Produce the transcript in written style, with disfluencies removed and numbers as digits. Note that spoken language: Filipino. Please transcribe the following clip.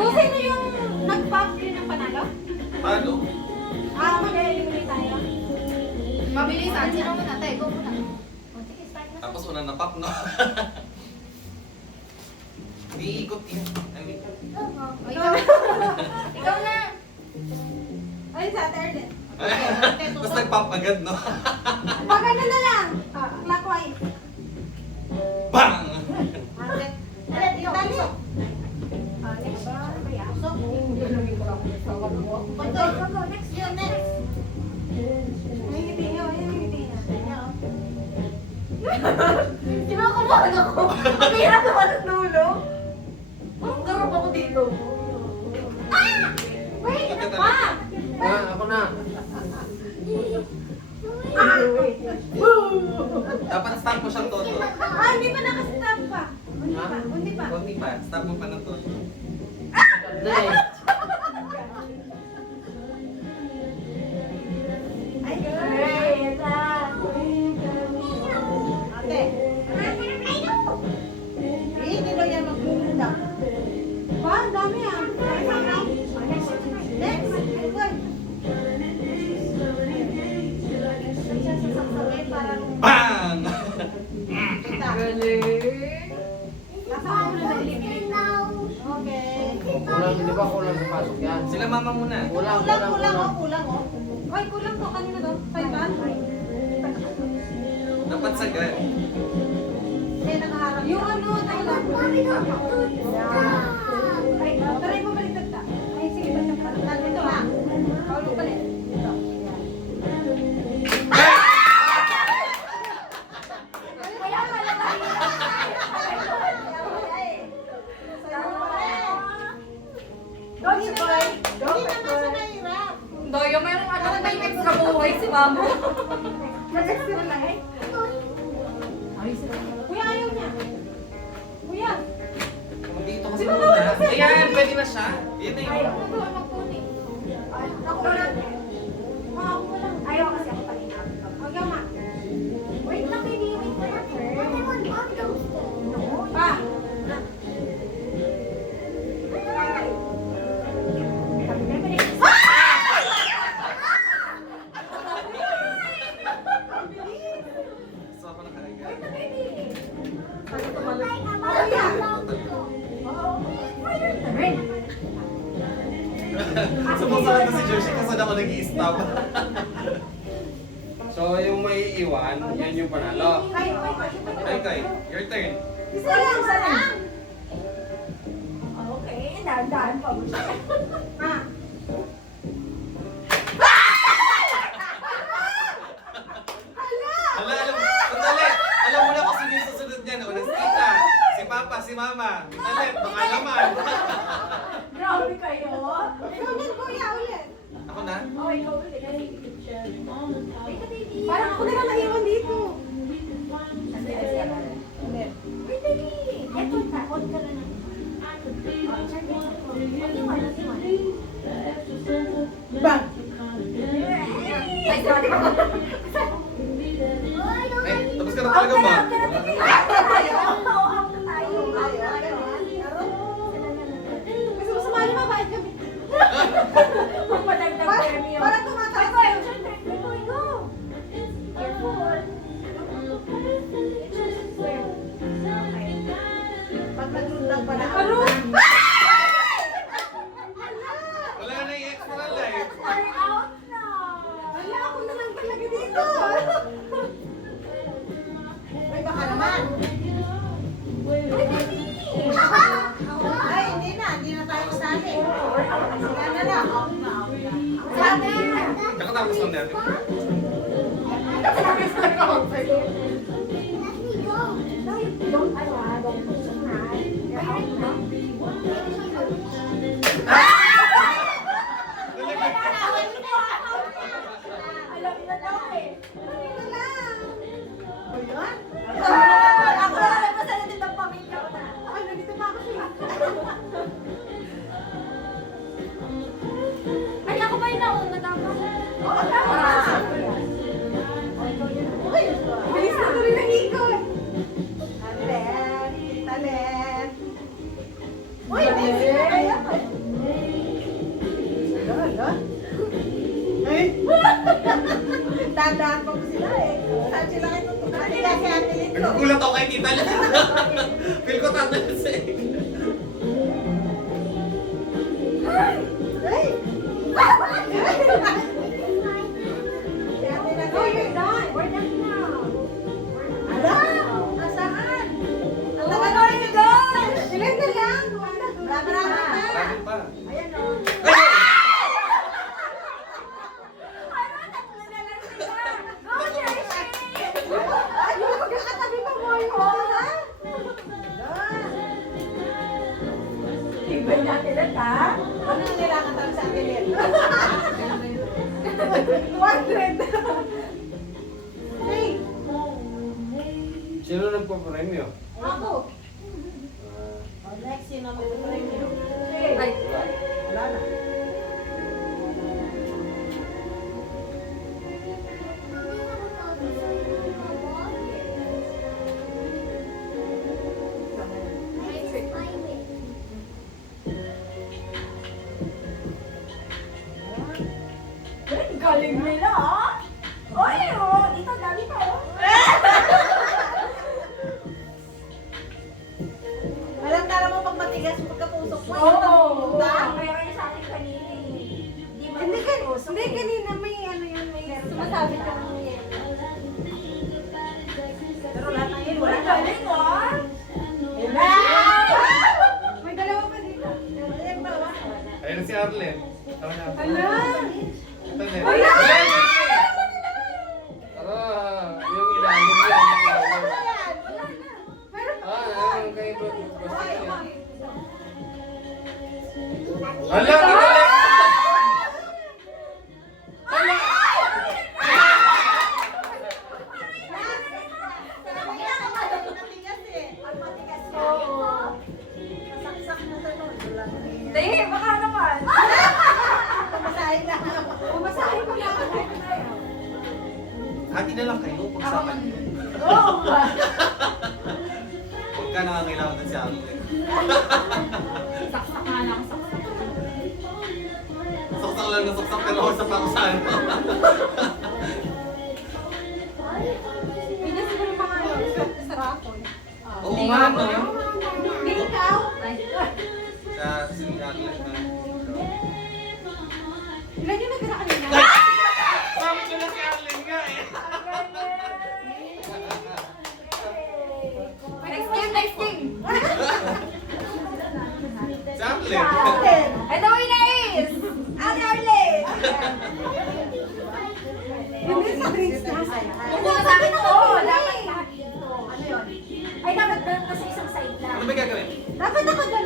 Kung sino yung nag-pop yun ang panalo? Paano? Mag-eliminate tayo. Mabilisan. Sino muna? Tayo, go muna. Sige, start na. Tapos una na pop, no? Iikot yun. I mean, Ikaw na. Ay, sa third. tapos nag-pop agad, no? Pag ano na lang. Clockwise. Bang! Dali. Next. Go. Next. Yun, next. Ay, ngiti niyo. Kinakabahan ako. Ang hirap naman ang dulo. Ang garap ako dito. Wait, ano pa? Ako na. Dapat stop mo siyang todo. Hindi pa nakastop pa. Hindi pa. Konti pa. Stop mo pa ng todo. Na eh. Ay, great. Okay. Hindi daw yan magmumunda. Ba, ang dami ah. Next. Bang! Galing. Okay. Kulang, di ba kulang sa pasok yan? Sila mama muna. Kulang. Kulang. Ay, kulang to. Kanina to. 5 ba? Dapat sagad. Kaya nakaharap. Yung ano, lang. Ay, taray mo baliktad ka. Ay, sige, baliktad ka. Dito lang. Paulo balik. Dito. Doyo, mayroong ano na yung extra buhay si Mamo. Nag-extra lang eh. Kuya, ayaw niya. Kuya. Dito kasi muna. Ayan, pwede na siya. Yan na yun. Ako lang. Ako lang. Ayaw kasi ako kanina. Huwag yung ma. Wait lang, baby. Wait for your turn. Pa. So ako nakalagay. Sumusunod na si Joshi kasi ako nag-i-stop. So yung may iwan, yan yung panalo. Okay, your turn. Isa lang. Okay, dahan pa mo siya. Ma. Sandali! Alam mo na kung sino yung susunod niyan. Unang si Tita, si Papa, si Mama. Talit, baka naman. Grabe kayo. Ikaw na, kuya, ulit. Ako na? Oh, ikaw ulit. Parang ako na lang naiwan dito. Ulit. Wait, baby. Eto, on ka na lang. Bang! Ay, sorry ko. Tapos ka na talaga ba? Kasi sumali pa, bakit kami? Magpadagdag premyo. Parang tumataas. Pagkatulog pa na. Wala na yung extra life. Wala, ako na lang talaga dito. Uy, baka naman. Ay, hindi na tayo kasali. Sila na lang. Kakatapos lang natin. Alam na daw eh. Dito lang. Ayan. Ako na lang pasala din ng pamilya ko na. Ay, nandito pa ako siya. Ay, ako ba yung nauna dapat? Oo, tama. Uy, bilis na tuloy ng ikot. Nagulat ako kay Tita Len. Feel ko tatalo sa Oh, you're done. We're done now. Ala! Nasaan? Ang Oh, tagal na rin doon! Ilan na lang? Marami pa. Marami pa. Ayan o. Ay, magkakatabi pa mo yun, ha? Ibig natin lang ha? Ano ang kailangan tayo sa atin yan? 100. Hey, Sino nagpapremyo? ako. Oh, next, sino may premyo? Ay, Wala na. galing nila, ah. Oy, oh, dito, dami pa, oh. Alam na naman pag matigas mo pagkapusok mo. Oo. Diba? Kaya kayo sa akin kanina, eh. Hindi, kanina may ano yun, may sumasabi ka ng Pero lahat ng yun, wala Uy, na. galing, ah. May dalawa pa dito. Ayan ba, wala? Ayun si Arlen. Tama na. Hala. Ito na. Wala! Yung ilalim yan. Yung ilalim. Meron pa. Yung kay Basta. Hala, galing! Dahil, baka naman. Pamasahin na. Pumasahin ko lang. Hati na lang kayo pagsakan niyo. Oo. Huwag ka nangangailangan din si Arlen. Saksak nga lang, saksak. Saksak lang na saksak ka na ako sa pakusahan mo. Hindi siguro mga swerte sa rapon. Oo nga, no? Hindi ikaw. Ay, Sa si Arlen na. ilan yung nagkira kanina? Sabi ko na si Arlen nga eh. Next game, next game. Si Arlen. And the winner is Ate Arlen. Hindi sa drinks na sa'yo. Hindi na sa akin to. Dapat lahat dito. Ano yun? Ay, dapat doon sa isang side lang. Ano ba gagawin? Dapat ako doon